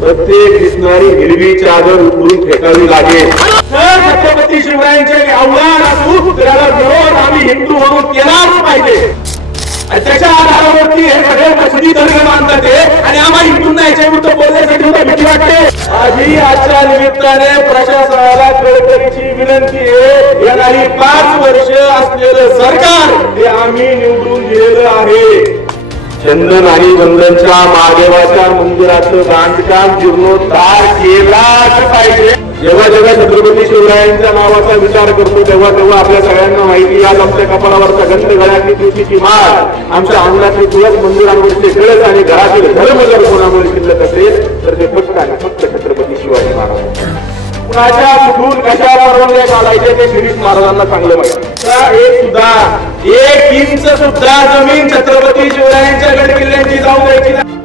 प्रत्येक दिसणारी हिरवी चादर उतरून फेकावी लागेल. तर छत्रपती शिवरायांचे आव्हान असू त्याला विरोध आम्ही हिंदू म्हणून केलाच पाहिजे. त्याच्या आधारावरती हे सगळे मशिदी धर्म मानतात आणि आम्हाला हिंदूंना याच्या विरुद्ध बोलण्यासाठी भीती वाटते. आजही आजच्या निमित्ताने प्रशासनाला कळकळीची विनंती आहे. येणारी 5 वर्ष असलेलं सरकार हे आम्ही निवडून दिलेलं आहे. चंदन आणि वंदनच्या महादेवाच्या मंदिराचं बांधकाम जीर्णोद्धार केलाच पाहिजे. जेव्हा जेव्हा छत्रपती शिवरायांच्या नावाचा विचार करतो तेव्हा तेव्हा आपल्या सगळ्यांना माहिती आज आमच्या कपाळावरचा गंध, गळ्यातली तुळशीची माळ, आमच्या अंगणातली तुळस, मंदिरांवरचे कळस आणि घरातील धर्म जर कोणामुळे शिल्लक असेल तर ते फक्त आणि फक्त छत्रपती शिवाजी महाराज. कुणाच्या कुठून कशा परवानग्या काढायचे ते शिरीष महाराजांना चांगलं माहिती. एक इंच सुद्धा जमीन छत्रपती शिवरायांच्या गड किल्ल्यांची जाऊ द्यायची नाही.